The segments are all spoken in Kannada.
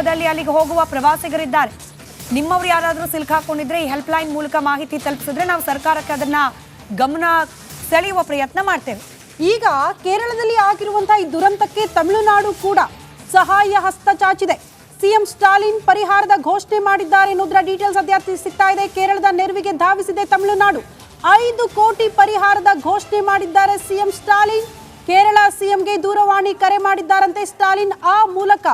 ಸಂದರ್ಭದಲ್ಲಿ ಅಲ್ಲಿಗೆ ಹೋಗುವ ಪ್ರವಾಸಿಗರಿದ್ದಾರೆ. ನಿಮ್ಮವರು ಯಾರಾದರೂ ಸಿಲುಕಾಕೊಂಡಿದ್ರೆ ಈ ಹೆಲ್ಪ್ ಲೈನ್ ಮೂಲಕ ಮಾಹಿತಿ ತಲುಪಿಸಿದ್ರೆ ನಾವು ಸರ್ಕಾರಕ್ಕೆ ಅದನ್ನ ಗಮನ ಸೆಳೆಯುವ ಪ್ರಯತ್ನ ಮಾಡ್ತೇವೆ. ಈಗ ಕೇರಳದಲ್ಲಿ ಆಗಿರುವಂತಹ ಈ ದುರಂತಕ್ಕೆ ತಮಿಳುನಾಡು ಕೂಡ ಸಹಾಯ ಹಸ್ತ ಚಾಚಿದೆ. ಸಿಎಂ ಸ್ಟಾಲಿನ್ ಪರಿಹಾರದ ಘೋಷಣೆ ಮಾಡಿದ್ದಾರೆ ಎನ್ನುವುದರ ಡೀಟೇಲ್ಸ್ ಸದ್ಯ ಸಿಗ್ತಾ ಇದೆ. ಕೇರಳದ ನೆರವಿಗೆ ಧಾವಿಸಿದೆ ತಮಿಳುನಾಡು. 5 ಕೋಟಿ ಪರಿಹಾರದ ಘೋಷಣೆ ಮಾಡಿದ್ದಾರೆ ಸಿಎಂ ಸ್ಟಾಲಿನ್. ಕೇರಳ ಸಿಎಂಗೆ ದೂರವಾಣಿ ಕರೆ ಮಾಡಿದ್ದಾರಂತೆ ಸ್ಟಾಲಿನ್. ಆ ಮೂಲಕ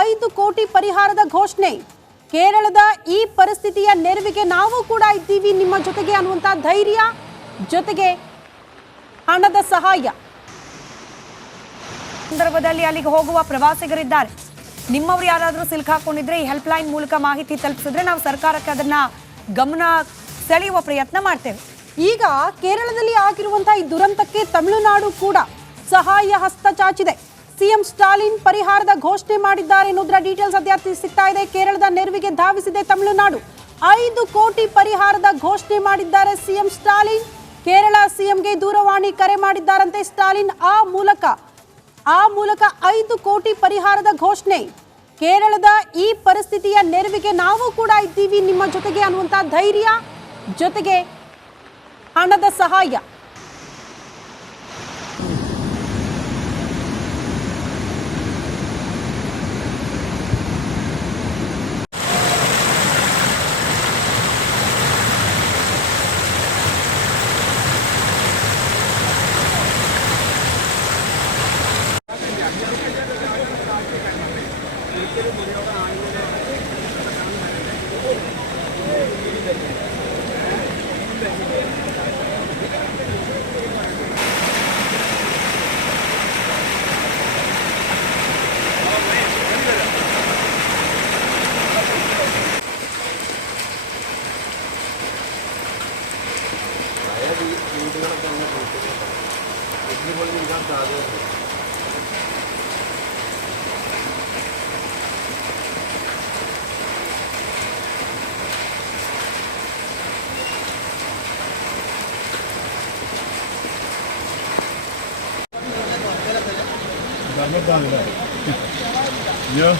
5 ಕೋಟಿ ಪರಿಹಾರದ ಘೋಷಣೆ. ಕೇರಳದ ಈ ಪರಿಸ್ಥಿತಿಯ ನೆರವಿಗೆ ನಾವು ಕೂಡ ಇದ್ದೀವಿ ನಿಮ್ಮ ಜೊತೆಗೆ ಅನ್ನುವಂತ ಧೈರ್ಯ, ಜೊತೆಗೆ ಹಣದ ಸಹಾಯ. ಸಂದರ್ಭದಲ್ಲಿ ಅಲ್ಲಿಗೆ ಹೋಗುವ ಪ್ರವಾಸಿಗರಿದ್ದಾರೆ. ನಿಮ್ಮವರು ಯಾರಾದರೂ ಸಿಲುಕಾಕೊಂಡಿದ್ರೆ ಈ ಹೆಲ್ಪ್ ಲೈನ್ ಮೂಲಕ ಮಾಹಿತಿ ತಲುಪಿಸಿದ್ರೆ ನಾವು ಸರ್ಕಾರಕ್ಕೆ ಅದನ್ನ ಗಮನ ಸೆಳೆಯುವ ಪ್ರಯತ್ನ ಮಾಡ್ತೇವೆ. ಈಗ ಕೇರಳದಲ್ಲಿ ಆಗಿರುವಂತಹ ಈ ದುರಂತಕ್ಕೆ ತಮಿಳುನಾಡು ಕೂಡ ಸಹಾಯ ಹಸ್ತ ಚಾಚಿದೆ. ಸಿಎಂ ಸ್ಟಾಲಿನ್ ಪರಿಹಾರದ ಘೋಷಣೆ ಮಾಡಿದ್ದಾರೆ ಎನ್ನುವುದರ ಡೀಟೇಲ್ಸ್ ಸದ್ಯ ಸಿಗ್ತಾ ಇದೆ. ಕೇರಳದ ನೆರವಿಗೆ ಧಾವಿಸಿದೆ ತಮಿಳುನಾಡು. 5 ಕೋಟಿ ಪರಿಹಾರದ ಘೋಷಣೆ ಮಾಡಿದ್ದಾರೆ ಸಿಎಂ ಸ್ಟಾಲಿನ್. ಕೇರಳ ಸಿಎಂಗೆ ದೂರವಾಣಿ ಕರೆ ಮಾಡಿದ್ದಾರಂತೆ ಸ್ಟಾಲಿನ್. ಆ ಮೂಲಕ 5 ಕೋಟಿ ಪರಿಹಾರದ ಘೋಷಣೆ. ಕೇರಳದ ಈ ಪರಿಸ್ಥಿತಿಯ ನೆರವಿಗೆ ನಾವು ಕೂಡ ಇದ್ದೀವಿ ನಿಮ್ಮ ಜೊತೆಗೆ ಅನ್ನುವಂತ ಧೈರ್ಯ, ಜೊತೆಗೆ ಹಣದ ಸಹಾಯ. Yeah.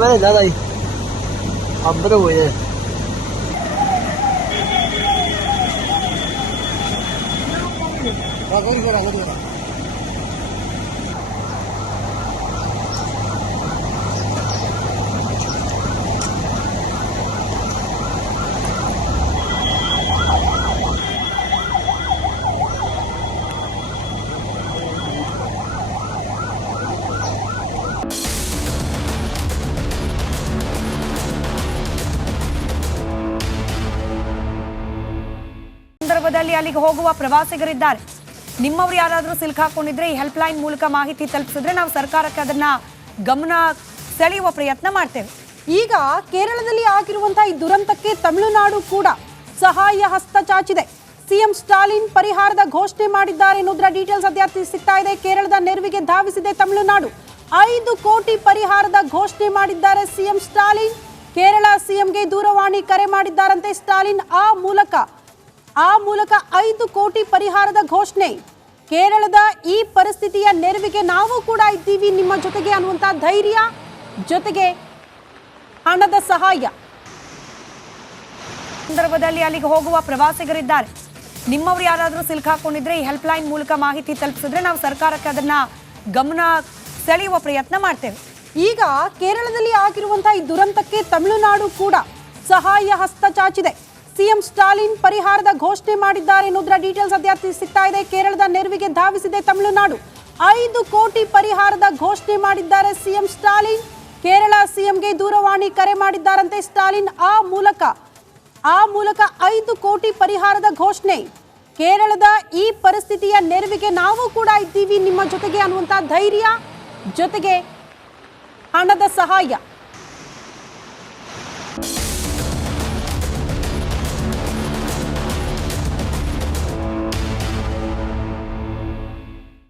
मैंने दादा अब तो हुए ಸಂದರ್ಭದಲ್ಲಿ ಅಲ್ಲಿಗೆ ಹೋಗುವ ಪ್ರವಾಸಿಗರಿದ್ದಾರೆ. ನಿಮ್ಮವರು ಯಾರಾದರೂ ಸಿಲುಕಾಕೊಂಡಿದ್ರೆ ಈ ಹೆಲ್ಪ್ ಲೈನ್ ಮೂಲಕ ಮಾಹಿತಿ ತಲುಪಿಸಿದ್ರೆ ನಾವು ಸರ್ಕಾರಕ್ಕೆ ಅದನ್ನ ಗಮನ ಸೆಳೆಯುವ ಪ್ರಯತ್ನ ಮಾಡ್ತೇವೆ. ಈಗ ಕೇರಳದಲ್ಲಿ ಆಗಿರುವಂತಹ ಈ ದುರಂತಕ್ಕೆ ತಮಿಳುನಾಡು ಕೂಡ ಸಹಾಯ ಹಸ್ತ ಚಾಚಿದೆ. ಸಿಎಂ ಸ್ಟಾಲಿನ್ ಪರಿಹಾರದ ಘೋಷಣೆ ಮಾಡಿದ್ದಾರೆ ಎನ್ನುವುದರ ಡೀಟೇಲ್ಸ್ ಸದ್ಯ ಸಿಗ್ತಾ ಇದೆ. ಕೇರಳದ ನೆರವಿಗೆ ಧಾವಿಸಿದೆ ತಮಿಳುನಾಡು. 5 ಕೋಟಿ ಪರಿಹಾರದ ಘೋಷಣೆ ಮಾಡಿದ್ದಾರೆ ಸಿಎಂ ಸ್ಟಾಲಿನ್. ಕೇರಳ ಸಿಎಂಗೆ ದೂರವಾಣಿ ಕರೆ ಮಾಡಿದ್ದಾರಂತೆ ಸ್ಟಾಲಿನ್. ಆ ಮೂಲಕ 5 ಕೋಟಿ ಪರಿಹಾರದ ಘೋಷಣೆ. ಕೇರಳದ ಈ ಪರಿಸ್ಥಿತಿಯ ನೆರವಿಗೆ ನಾವು ಕೂಡ ಇದ್ದೀವಿ ನಿಮ್ಮ ಜೊತೆಗೆ ಅನ್ನುವಂತ ಧೈರ್ಯ, ಜೊತೆಗೆ ಹಣದ ಸಹಾಯ. ಸಂದರ್ಭದಲ್ಲಿ ಅಲ್ಲಿಗೆ ಹೋಗುವ ಪ್ರವಾಸಿಗರಿದ್ದಾರೆ. ನಿಮ್ಮವರು ಯಾರಾದರೂ ಸಿಲುಕಾಕೊಂಡಿದ್ರೆ ಈ ಹೆಲ್ಪ್ ಲೈನ್ ಮೂಲಕ ಮಾಹಿತಿ ತಲುಪಿಸಿದ್ರೆ ನಾವು ಸರ್ಕಾರಕ್ಕೆ ಅದನ್ನ ಗಮನ ಸೆಳೆಯುವ ಪ್ರಯತ್ನ ಮಾಡ್ತೇವೆ. ಈಗ ಕೇರಳದಲ್ಲಿ ಆಗಿರುವಂತಹ ಈ ದುರಂತಕ್ಕೆ ತಮಿಳುನಾಡು ಕೂಡ ಸಹಾಯ ಹಸ್ತ ಚಾಚಿದೆ. ಸಿಎಂ ಸ್ಟಾಲಿನ್ ಪರಿಹಾರದ ಘೋಷಣೆ ಮಾಡಿದ್ದಾರೆ ಎನ್ನುವುದರ ಡೀಟೇಲ್ಸ್ ಸದ್ಯ ಸಿಗ್ತಾ ಇದೆ. ಕೇರಳದ ನೆರವಿಗೆ ಧಾವಿಸಿದೆ ತಮಿಳುನಾಡು. 5 ಕೋಟಿ ಪರಿಹಾರದ ಘೋಷಣೆ ಮಾಡಿದ್ದಾರೆ ಸಿಎಂ ಸ್ಟಾಲಿನ್. ಕೇರಳ ಸಿಎಂಗೆ ದೂರವಾಣಿ ಕರೆ ಮಾಡಿದ್ದಾರಂತೆ ಸ್ಟಾಲಿನ್. ಆ ಮೂಲಕ 5 ಕೋಟಿ ಪರಿಹಾರದ ಘೋಷಣೆ. ಕೇರಳದ ಈ ಪರಿಸ್ಥಿತಿಯ ನೆರವಿಗೆ ನಾವು ಕೂಡ ಇದ್ದೀವಿ ನಿಮ್ಮ ಜೊತೆಗೆ ಅನ್ನುವಂತ ಧೈರ್ಯ, ಜೊತೆಗೆ ಹಣದ ಸಹಾಯ.